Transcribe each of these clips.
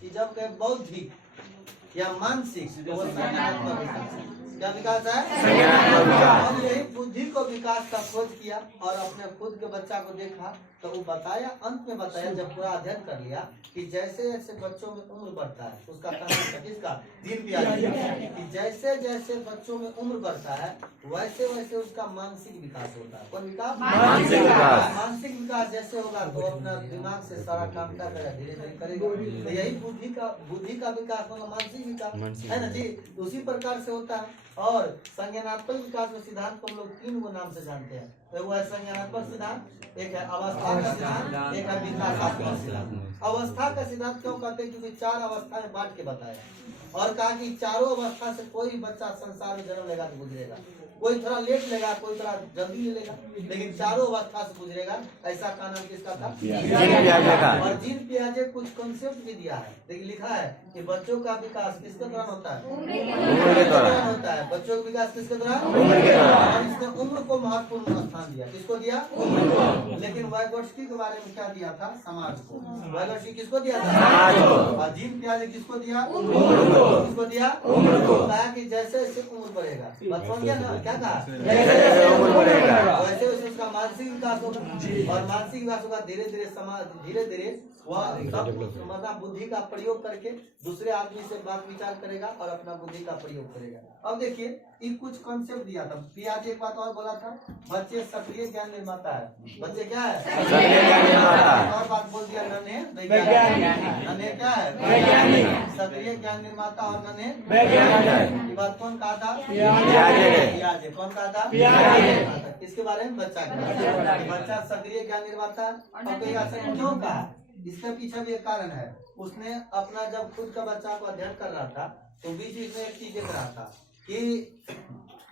कि जब कहे बौद्धिक या मानसिक तो वो संज्ञानात्मक विकास है। क्या विकास है? और यही बुद्धि को विकास का खोज किया और अपने खुद के बच्चा को देखा तो वो बताया, अंत में बताया जब पूरा अध्ययन कर लिया कि जैसे जैसे बच्चों में उम्र बढ़ता है, उसका कहना किसका? जीन पियाजे कि जैसे जैसे बच्चों में उम्र बढ़ता है वैसे वैसे उसका मानसिक विकास होता है। कौन विकास? मानसिक विकास। मानसिक विकास जैसे होगा तो अपना दिमाग से सारा काम क्या करेगा? धीरे धीरे करेगा। तो यही बुद्धि का विकास होगा, मानसिक विकास है ना जी। उसी प्रकार से होता है। और संज्ञानात्मक विकास में सिद्धांत को हम लोग 3 गो नाम से जानते हैं। तो वो है संज्ञानात्मक सिद्धांत, एक है अवस्था का सिद्धांत, एक है विकासात्मक सिद्धांत। अवस्था का सिद्धांत क्यों कहते हैं? क्योंकि 4 अवस्था में बांट के बताया और कहा कि चारों अवस्था से कोई भी बच्चा संसार में जन्म लेगा तो गुजरेगा। कोई थोड़ा लेट लेगा, कोई थोड़ा जल्दी ले लेगा, लेकिन चारों अवस्था से गुजरेगा। ऐसा का नाम किसका था? और जीन पियाजे कुछ कॉन्सेप्ट भी दिया है, लेकिन लिखा है कि बच्चों का विकास किसके दौरान होता है? उम्र के दौरान होता है। बच्चों का विकास किसके दौरान? उम्र के दौरान। और इसने उम्र को महत्वपूर्ण स्थान दिया। किसको दिया? उम्र को। लेकिन वाइगोट्स्की के बारे में क्या दिया था? समाज को। वाइगोट्स्की किसको दिया था? समाज को। और जीन पियाजे किसको दिया? उम्र को। किसको दिया? उम्र को। कहा कि जैसे जैसे उम्र बढ़ेगा, बात समझ गया ना? क्या कहा? वैसे वैसे उसका मानसिक विकास होगा और मानसिक विकास होगा धीरे धीरे समाज, धीरे धीरे वह मतलब बुद्धि का प्रयोग करके दूसरे आदमी से बात विचार करेगा और अपना बुद्धि का प्रयोग करेगा। अब देखिए ये कुछ कॉन्सेप्ट दिया था। पियाजे एक बात और बोला था, बच्चे सक्रिय ज्ञान निर्माता है। बच्चे क्या है? सक्रिय ज्ञान निर्माता। और बात बोल दिया नन्हे वैज्ञानिक। नन्हे क्या है? वैज्ञानिक। सक्रिय ज्ञान निर्माता और नन्हे वैज्ञानिक। ये बात कौन कहा था? पियाजे। कौन कहा था? पियाजे। किसके बारे में? बच्चा के। बच्चा सक्रिय ज्ञान निर्माता। अब क्यों कहा? इसके पीछे भी एक कारण है। उसने अपना जब खुद का बच्चा को अध्ययन कर रहा था तो बीच में एक चीज देख रहा था कि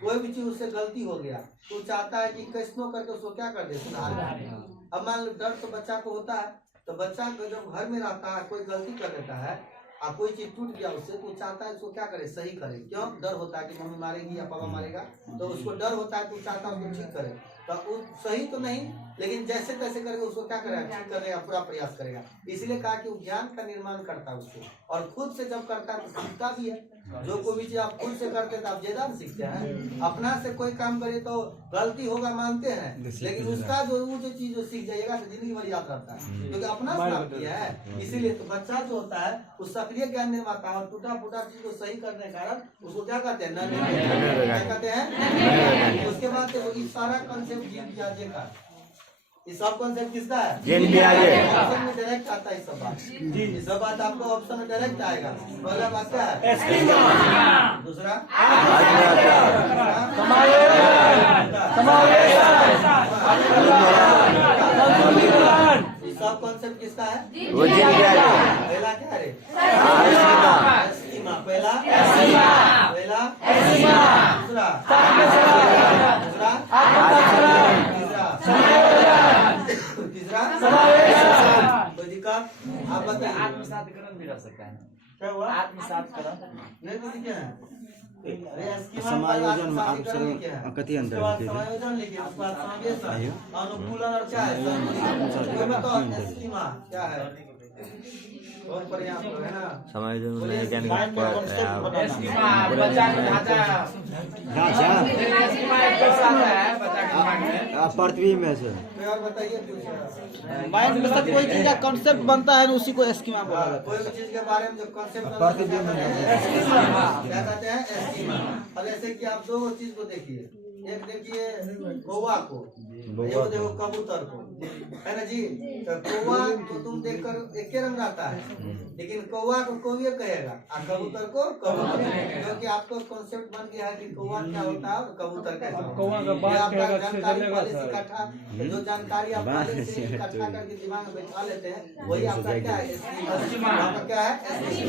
कोई भी चीज उससे गलती हो गया तो चाहता है कि कैसनो करके उसको क्या कर दे? सुधार। अब मान लो डर तो बच्चा को होता है, तो बच्चा को जब घर में रहता है कोई गलती कर देता है और कोई चीज टूट गया उससे तो चाहता है उसको क्या करे? सही करे। क्यों? डर होता है कि मम्मी मारेगी या पापा मारेगा, तो उसको डर होता है तो चाहता है उसको ठीक करे। तो वो सही तो नहीं, लेकिन जैसे तैसे करके उसको क्या करेगा? ठीक करने का पूरा प्रयास करेगा। इसलिए कहा कि वो ज्ञान का निर्माण करता है उसको, और खुद से जब करता है तो सीखता भी है। जो कोई भी चीज आप खुद से करते तो आप ज्यादा सीखते हैं। अपना से कोई काम करे तो गलती होगा मानते हैं, लेकिन उसका जो वो जो चीज जो सीख जाइएगा तो जिंदगी भर याद रहता है, क्योंकि अपना से किया है। इसीलिए तो बच्चा जो होता है वो सक्रिय ज्ञान निर्माता और टूटा फूटा चीज को सही करने के कारण उसको क्या कहते हैं? क्या कहते हैं? उसके बाद सारा कॉन्सेप्ट जीन पियाजे का, ये सब कॉन्सेप्ट किसका है? जीन पियाजे। ऑप्शन में डायरेक्ट आता है सब बात जी। ये सब बात आपको ऑप्शन में डायरेक्ट आएगा। पहला बात क्या है? दूसरा सब कॉन्सेप्ट किसका है? वो जीन पियाजे। पहला क्या है? पहला तीसरा कोई दिक्कत? आप बताइए। आत्मसातीकरण भी रह सकता है। क्या हुआ? आत्मसातीकरण नहीं तो क्या है? समायोजन आप कति अंतर है? समायोजन लिखिए, उसके बाद समावेशन, अनुकूलन और क्या है? क्या है? और पर्याप्त है ना? समायोजन पृथ्वी में से और बताइए माइंड में सब कोई चीज का कॉन्सेप्ट बनता है उसी को एस्कीमा बोला जाता है। कोई भी चीज के बारे में जो कॉन्सेप्ट क्या कहते हैं? एस्कीमा। अब जैसे कि आप 2 चीज को देखिए, एक देखिए कौवा को, एक देखो कबूतर को, है ना जी। तो कौवा तो तुम देखकर एक रंग रहता है, लेकिन कौवा को कौवे कहेगा और कबूतर को कबूतर, क्योंकि आपको कॉन्सेप्ट बन गया है कि कौवा क्या होता है और कबूतर कैसा होता है। आपका जानकारी पहले से इकट्ठा, जो जानकारी आप पहले से इकट्ठा करके दिमाग में बैठा लेते हैं वही आपका क्या है? आपका क्या है?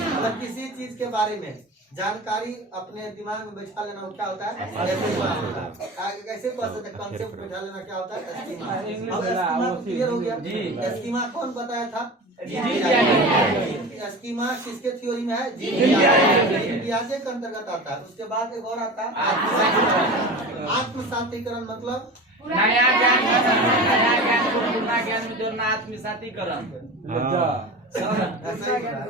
मतलब किसी चीज के बारे में जानकारी अपने दिमाग में बैठा लेना क्या होता है? कैसे कॉन्सेप्ट बैठा लेना क्या होता है? एस्कीमा। अब एस्कीमा क्लियर हो गया। एस्कीमा कौन बताया था? एस्कीमा किसके थ्योरी में है? जीन पियाजे के अंतर्गत आता है। उसके बाद एक और आता है आत्मसातीकरण, मतलब नया ज्ञान को पुराना ज्ञान में जोड़ना, आत्मसातीकरण। ऐसा ही करा।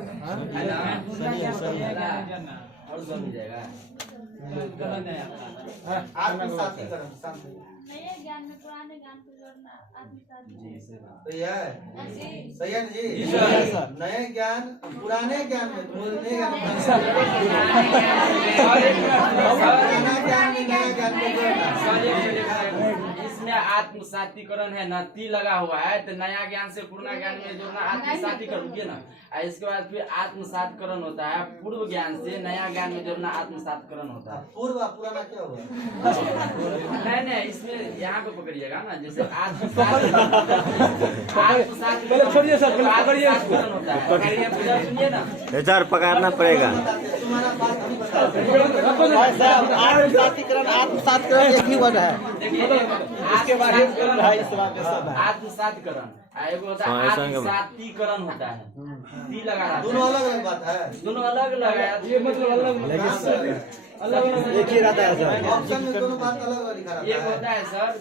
है ना? और समझ जाएगा। आत्मसातीकरण शांति। नए ज्ञान में पुराने ज्ञान को जोड़ना आत्मसात जी सही बात। तो यह है जी सही है ना जी? जी सर। नए ज्ञान पुराने ज्ञान में पुराने ज्ञान में पुराना ज्ञान में नया ज्ञान को जोड़ना। इसमें आत्मसातीकरण है ना, ती लगा हुआ है तो नया ज्ञान से पुराना ज्ञान में जोड़ना आत्मसातीकरण रुकिए ना। और इसके बाद फिर आत्मसातकरण होता है, पूर्व ज्ञान से नया ज्ञान में जोड़ना आत्मसातकरण होता है। पूर्व पुराना क्या हुआ? नहीं इसमें यहाँ पे पकड़िएगा ना, जैसे छोड़िए सर, पहले पकड़िए इसको। आत्मसातकरण होता है। पकड़िए, पूरा सुनिए ना। HR पकड़ना पड़ेगा। तुम्हारा बात हम बता भाई साहब, आत्मसातीकरण आत्मसातीकरण एक ही वर्ड है। देखिए इसके बाद ही भाई इस बात में सब है। आत्मसातकरण एगो होता है, आत्मसातीकरण होता है, ती लगा रहा दोनों अलग अलग बात है। दोनों अलग अलग है। ये मतलब अलग अलग एक ही रहता है सर। ऑप्शन में दोनों बात अलग अलग लिखा रहता एक है। होता है सर